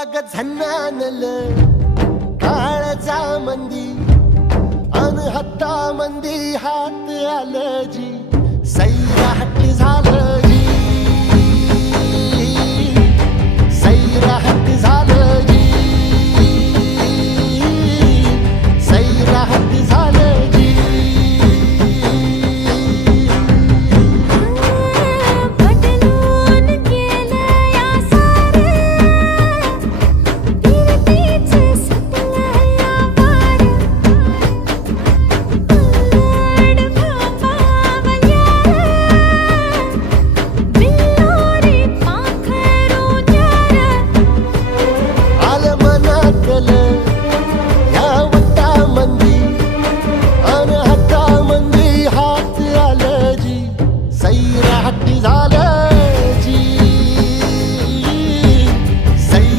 अग झन्नानल काळजा मंदी अन हत्ता मंदी हात आलं जी सैराट झालं जी सैराट